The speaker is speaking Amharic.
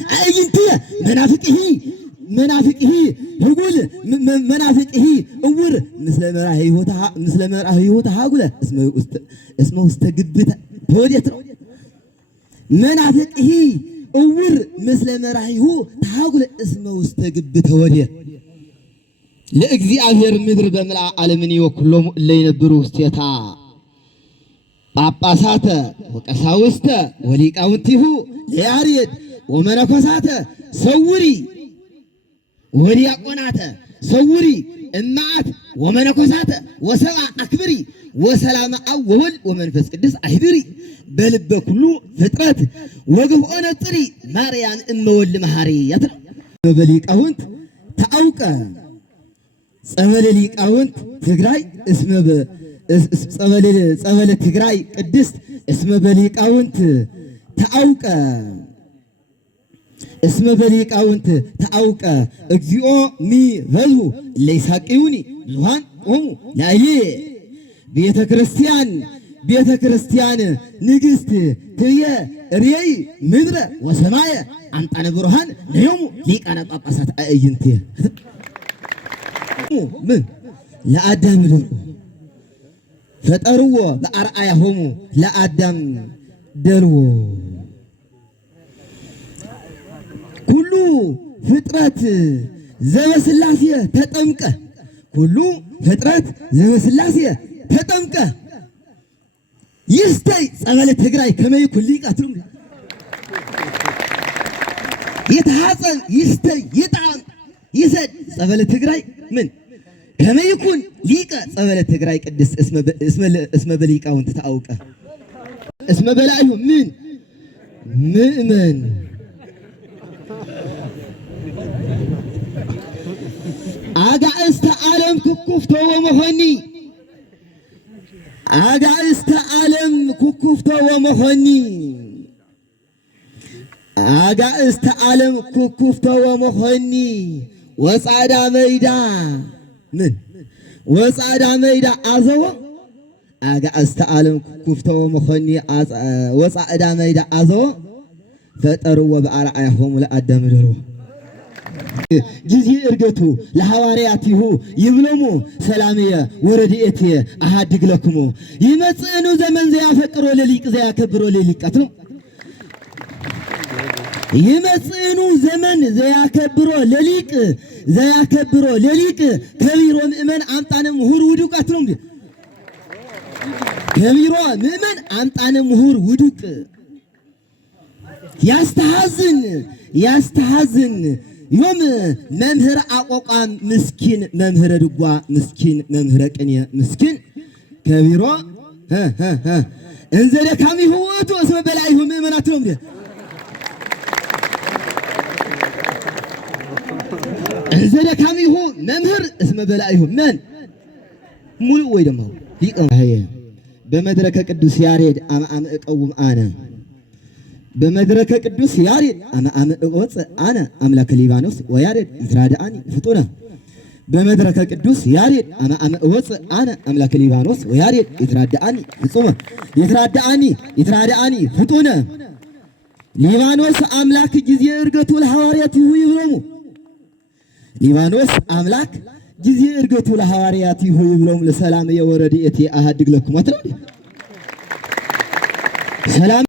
أينتي منافقه يقول منافقه أور مثل مراه يوتها قوله اسمه استجبت توديت منافقه أور مثل مراه يوتها اسمه استجبت توديت لأجزاء مدر بملع عالمني وكلهم اللي ينبروا استيتا ጳጳሳተ ወቀሳውስተ ወሊቃውንቲሁ ለያሬድ ወመነኮሳተ ሰውሪ ወዲያቆናተ ሰውሪ እማአት ወመነኮሳተ ወሰብአ አክብሪ ወሰላም አብ ወወልድ ወመንፈስ ቅዱስ አህድሪ በልበ ኩሉ ፍጥረት ወግብኦነ ጥሪ ማርያም እመወልድ መሐሪ ያትራ በሊቃውንት ታውቀ ጸበለ ሊቃውንት ትግራይ እስመበ ጸበለ ትግራይ ቅድስት እስመ በሊቃውንት ታውቀ እስመ በሊቃውንት ታውቀ እግዚኦ ሚ በልሁ ለይሳቂዩኒ ብዙሃን ቆሙ ላዬ ቤተ ክርስቲያን ንግሥት ትየ ርየይ ምድረ ወሰማየ አምጣነ ብርሃን ለዮሙ ሊቃነ ጳጳሳት አእይንት ምን ለአዳም ደሩ ፈጠርዎ በአርአያሆሙ ለአዳም ደልዎ ኩሉ ፍጥረት ዘበስላሴ ተጠምቀ ኩሉ ፍጥረት ዘበስላሴ ተጠምቀ ይስተይ ጸበለ ትግራይ ከመይ ኩሊቃት ነው ይተሐጸን ይስተይ ይጣም ይሰድ ጸበለ ትግራይ ምን كما يكون ليقى ጸበለ ትግራይ ቅድስት اسم በሊቃውንት ታውቀ اسم በላይሁ ምን ምእመን አጋእስተ ዓለም ኩኩፍቶ ወመሆኒ አጋእስተ ዓለም ኩኩፍቶ ወመሆኒ አጋእስተ ዓለም ኩኩፍቶ ወመሆኒ ወጻዳ መይዳ من وصعد ميدا عزو أجا ዓለም ኩፍቶ መኾኒ ወጻዕዳ መይዳ عزو ፈጠርዎ በአርአያሆሙ ለአዳም ደልዎ ጊዜ እርገቱ ለሐዋርያቲሁ ይብሎሙ ሰላምየ ወረድኤትየ አሐድግ ለክሙ ይመጽእኑ ዘመን ዘያፈቅሮ ለሊቅ ዘያከብሮ ለሊቃት ነው ይመጽእኑ ዘመን ዘያከብሮ ለሊቅ ከቢሮ ምእመን አምጣነ ምሁር ውዱቃት ነው ከቢሮ ምእመን አምጣነ ምሁር ውዱቅ ያስተሐዝን ዮም መምህር አቆቋም ምስኪን መምህር ድጓ ምስኪን መምህር ቅኔ ምስኪን ከቢሮ እንዘ ደካሚሁ ውእቱ እስመ በላይሁ ምእመናት ነው እንዘ ደካሚሁ መምህር እስመ በላይሁ መን ሙሉ ወይ ደሞ ሊቀማየ በመድረከ ቅዱስ ያሬድ አማአም እቀውም አነ በመድረከ ቅዱስ ያሬድ አማአም እቆጽ አነ አምላከ ሊባኖስ ወያሬድ ይትራዳአኒ ፍጡነ በመድረከ ቅዱስ ያሬድ አማአም እቆጽ አነ አምላከ ሊባኖስ ወያሬድ ይትራዳአኒ ፍጹመ ይትራዳአኒ ፍጡነ ሊባኖስ አምላክ ጊዜ እርገቱ ለሐዋርያት ይብሎሙ ሊባኖስ አምላክ ጊዜ እርገቱ ለሐዋርያት ይብሎሙ ለሰላም የወረድኤት አሐድግ ለክሙ ሰላም